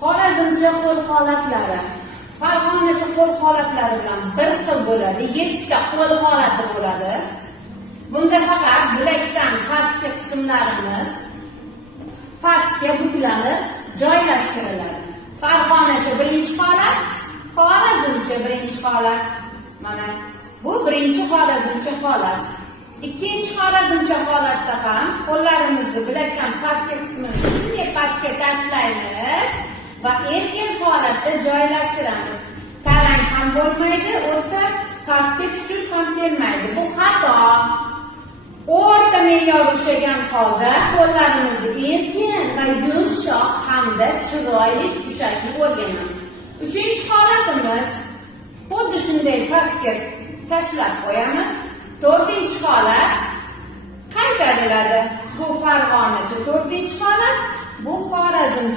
Xorazmcha qo'l holatlari. Farg'onacha qo'l holatlari bilan bir xil bo'ladi. 7 ta qo'l holati bo'ladi. Bunda faqat bilakdan pastki qismlarimiz pastga buklanib joylashtiriladi. Farg'onacha birinchi holat, Xorazmcha birinchi holat. Mana bu birinchi Xorazmcha holat. Ikkinchi Xorazmcha holatda ham qo'llarimizni bilakdan pastki qismini shunday pastga tashlaymiz va erkin holatda joylashtiramiz. Tarang ham bo'lmaydi, o'rta pastga tushib ham kelmaydi. Bu xato. O'rta me'yor ushlagan holda qo'llarimizni erkin va yumshoq hamda chiroyli ushlashni o'rganamiz. Uchinchi holatimiz xuddi shunday pastga tashlab qo'yamiz. To'rtinchi holat qaytariladi. Bu Farg'onacha to'rtinchi holat, bu Xorazmcha